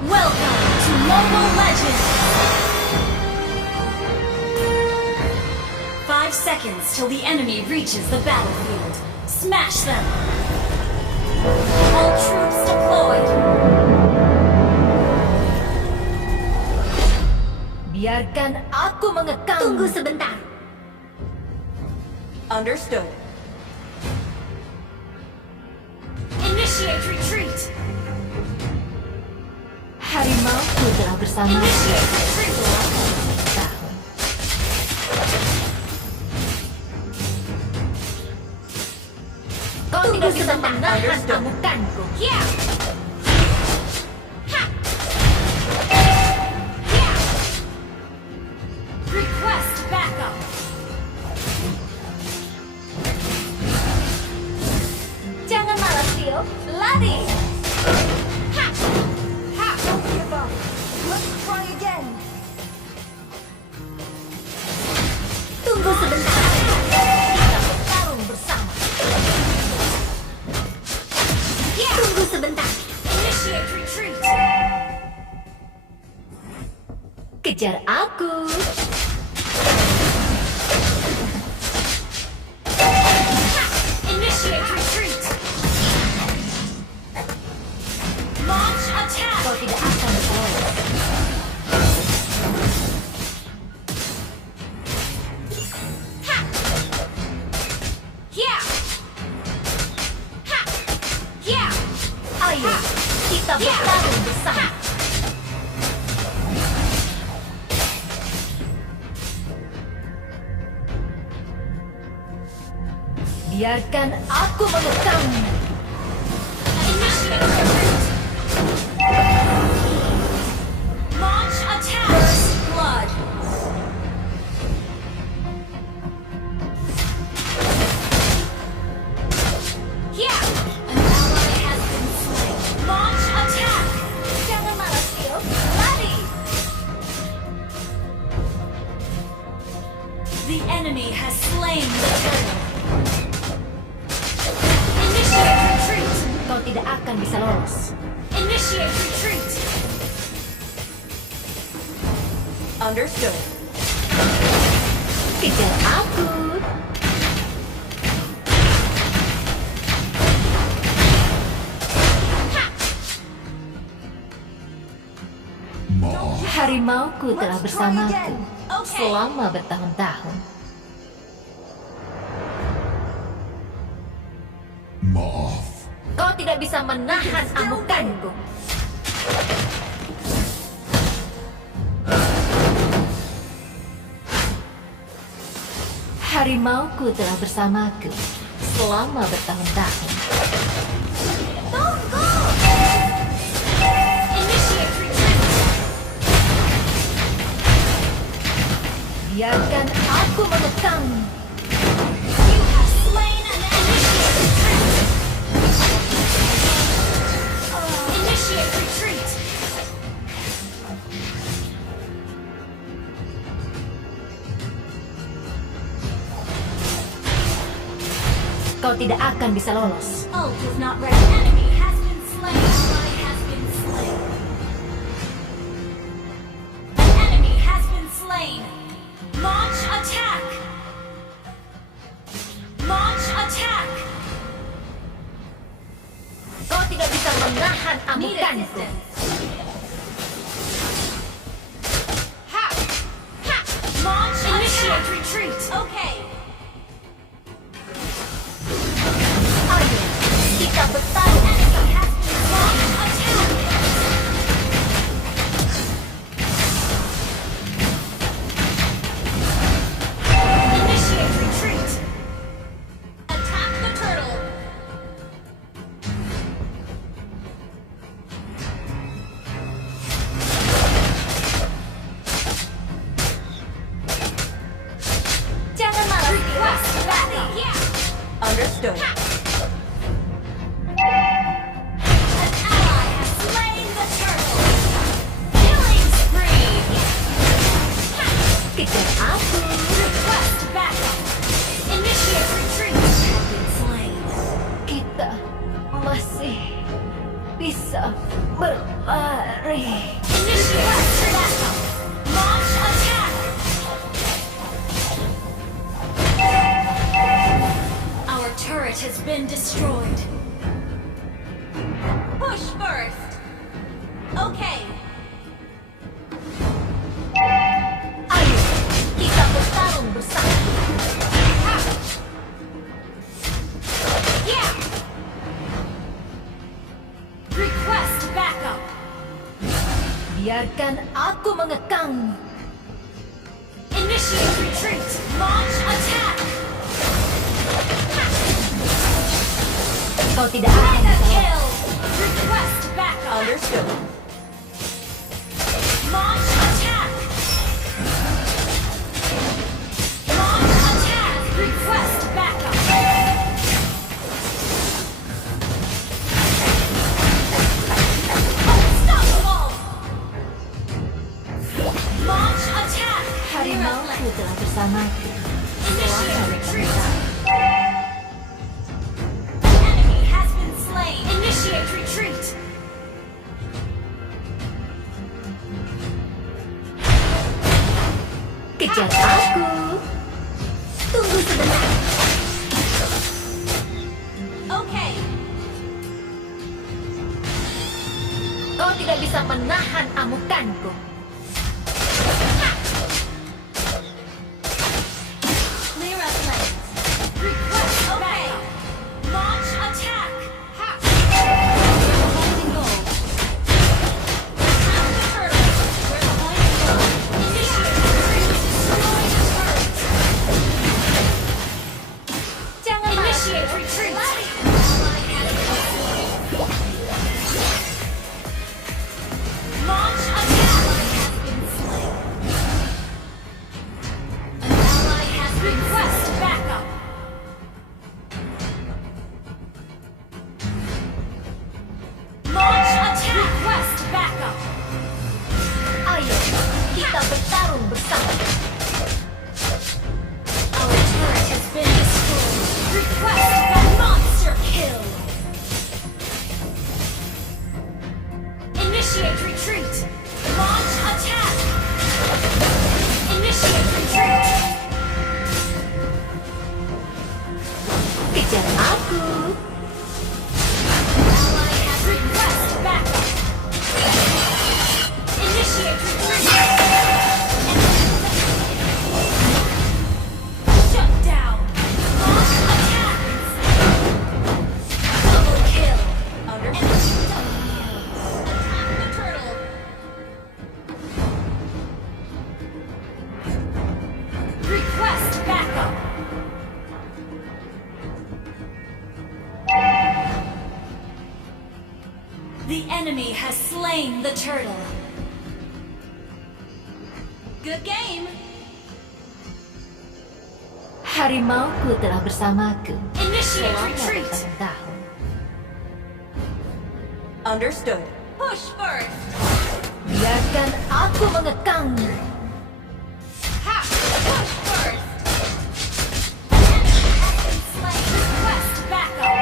Welcome to Mobile Legends! 5 seconds till the enemy reaches the battlefield. Smash them! All troops deployed! Biarkan aku mengekang. Tunggu sebentar. Understood. Initiate retreat! Harimauku telah bersama. Initiate retreat! Tahun. Kau tidak bisa menahan amukanku. Yeah! Ha! Yeah! Request backup! Jangan malas, Tio. Lari! Ha! Ha! Don't give up. Let's try again. Tunggu sebentar. Kita bertarung bersama. Yeah! Tunggu sebentar. Initiate retreat! Kejar aku. Initiate retreat! Launch Kau attack! tidak akan berlolos. Ha! Yeah! Ha! Yeah! Ayo, kita bertarung bersama. Biarkan aku mengekang. Initiate retreat! Launch attack! First blood! Yeah! An ally has been slain. Launch attack! Jangan malas, Tio. Lari! The enemy has slain the turtle. Initiate retreat! Kau tidak akan bisa lolos. Initiate retreat! Understood. Kejar aku. Harimauku telah Let's try bersamaku again. Okay. selama bertahun-tahun. Maaf. Kau tidak bisa menahan amukanku. Harimauku telah bersamaku selama bertahun-tahun. Initiate retreat! Biarkan aku mengekang. You have slain an initiate retreat! Initiate retreat! Kau tidak akan bisa lolos. Ult is not ready. Enemy has been slain. Ally has been slain. An enemy has been slain. Launch attack! Launch attack! Kau tidak bisa menahan Need amukanku. assistance. Ha! Ha! Launch initiate retreat. Okay. Ayo, kita bertarung. Enemy has been launch attack. Initiate retreat. Understood. An ally has slain the turtle. Killing spree. Kejar aku. Request backup. Initiate retreat. Have been slain. Kita masih bisa berlari. Initiate backup. Launch attack. Our turret has been destroyed. Push first. Okay. Ayo, kita bertarung bersama. Yeah. Request backup. Biarkan aku mengekang. Initiate retreat. Launch attack. Kau tidak akan Mega bisa. kill. Request backup. Understood. Launch attack. Launch attack. Request backup. Unstoppable. Launch attack. Harimauku telah bersamaku. Initiate retreat. Enemy has been slain. Initiate retreat. Kejar aku. Tunggu sebentar. Okay. Kau tidak bisa menahan amukanku. Clear up lanes. Request backup. Launch attack. Holding goal. Attack the turtle. We're the holding goal. Initiate retreat. Destroy the turret. Jangan malas, Initiate Leo. retreat. Lari. Launch attack. Has been slain. An ally has been request backup. Launch attack. Request backup. Ayo, kita bertarung bersama. Our turret has been destroyed. Request a monster kill. Initiate retreat. Launch attack. Initiate retreat. Kejar aku. Ally has request backup. Initiate retreat. Shut down. Launch attack. Double kill. Understood. Attack the turtle. Request backup. The enemy has slain the turtle. Good game. Harimauku telah bersamaku Initiate selama retreat. bertahun-tahun. Understood. Push first. Biarkan aku mengekang. Ha! Push first. Enemy has been slain. Request backup.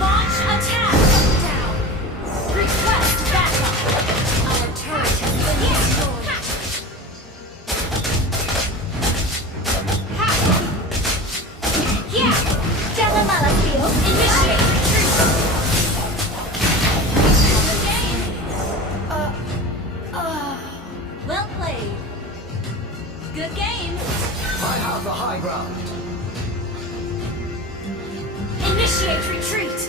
Launch attack. Down. Request backup. Our turret has been destroyed. Ha! Yeah! Jangan malas, Leo. Initiate retreat. Good game. Well played. Good game. I have the high ground. Initiate retreat.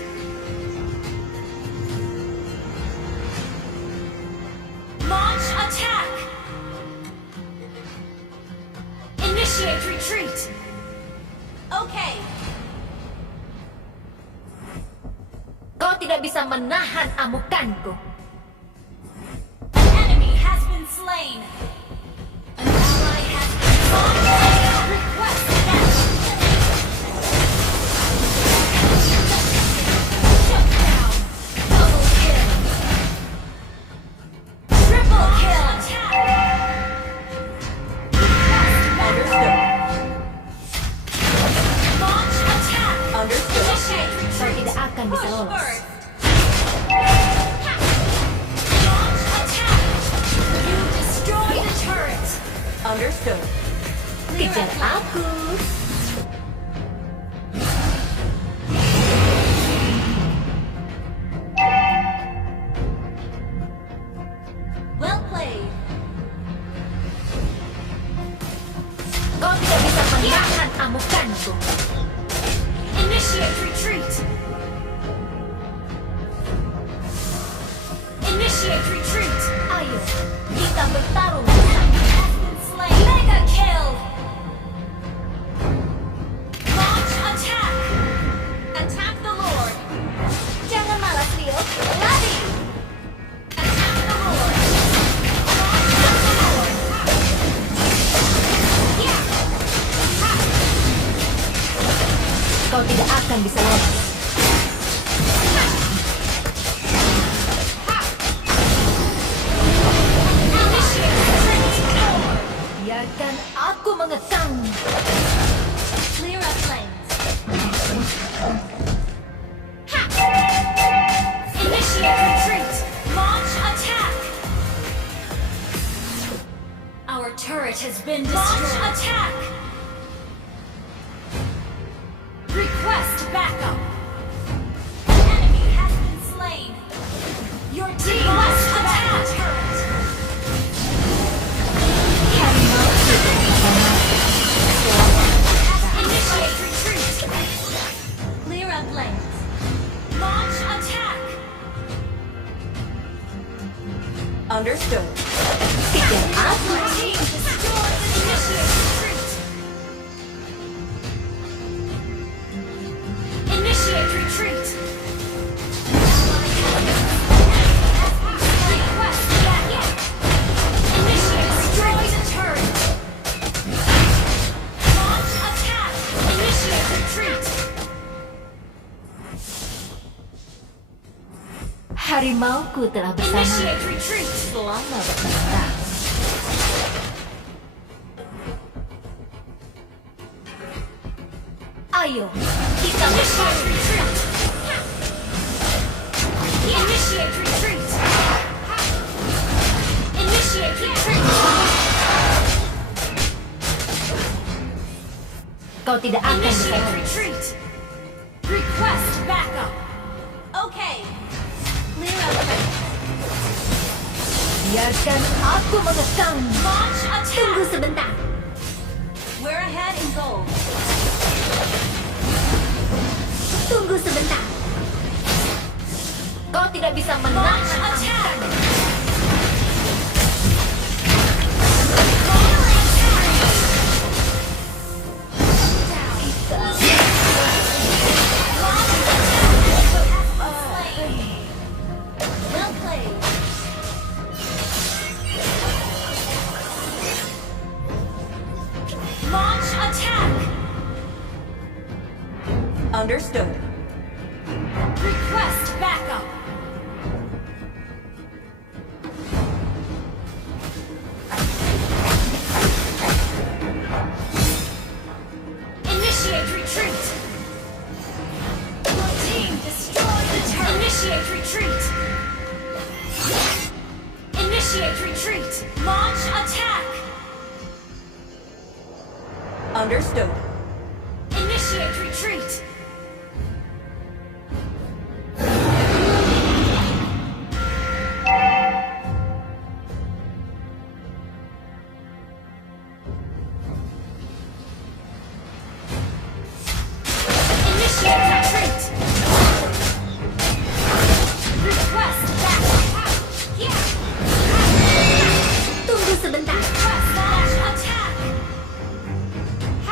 Launch attack. Initiate retreat. Okay. Kau tidak bisa menahan amukanku. An enemy has been slain. An ally has been slain. Request backup. amukanku. Initiate retreat. Initiate retreat. Ayo, kita bertarung bersama. Has been slain. Mega kill. Launch attack. Attack the Lord. Jangan malas, Rio. Lari! Attack the Lord. Launch at the Lord. Yeah. Kau tidak akan bisa lolos. Initiate retreat. Biarkan aku mengekang. Clear up lanes. Initiate retreat. Launch attack. Our turret has been destroyed. Launch attack. Request backup. An enemy has been slain. Your team must attack. Turret. Initiate retreat. Clear up lanes. Launch attack. Understood. Kejar Our aku. team destroyed. Initiate retreat. Initiate retreat. Request backup. Initiate destroy the turret. Launch attack. Initiate retreat. Harimauku telah bersama Initiate retreat. selama bertahun-tahun. Ayo, kita Initiate retreat. Initiate retreat. Initiate retreat. Kau tidak akan bisa Initiate lolos. retreat. Request backup. Okay. Clear up lanes. Biarkan aku mengekang. Launch Tunggu attack. sebentar. We're ahead in gold. Tunggu sebentar. Kau tidak bisa Launch menahan attack. Well played. Launch attack. Understood. Request backup. Initiate retreat. Your team destroyed the turret. Initiate retreat. Initiate retreat. Launch attack. Understood. Initiate retreat. Initiate retreat. Request backup. Yeah. Tunggu sebentar. Request launch attack.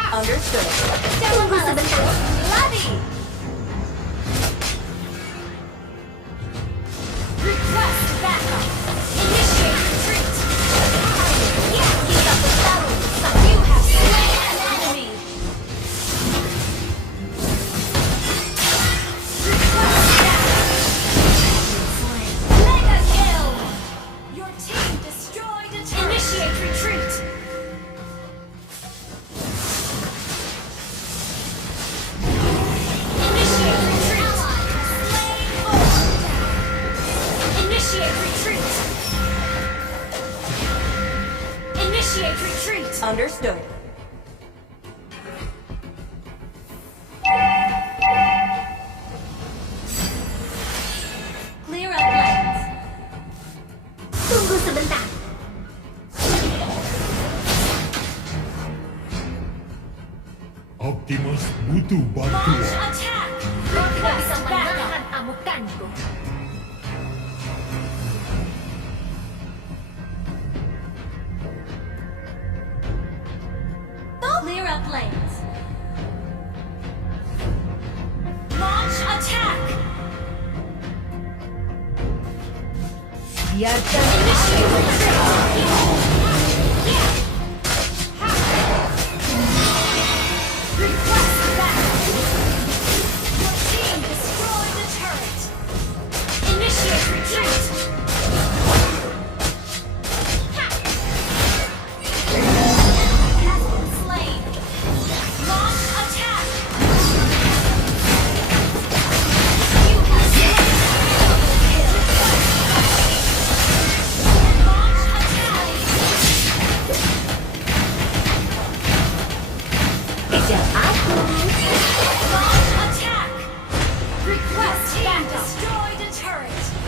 Understood. Tunggu sebentar. Lari. Request backup. Initiate retreat. Yeah. Kita bertarung bersama. You have slain an enemy. Request backup. Mega kill. Your team destroyed a turret. Initiate retreat. Initiate retreat. Ally has slain Lord. Initiate retreat. Initiate retreat. Understood. Clear up lanes. Tunggu sebentar. Optimus butuh Launch bantuan. attack! Kau tidak bisa Request backup! menahan amukanku. Clear up lanes. Launch attack! Biarkan Initiate retreat! Request backup! Your team destroyed the turret! Initiate retreat! Has been slain! Launch attack! You have slain! Launch attack! kejar aku. Launch attack! Request backup! Destroyed a turret!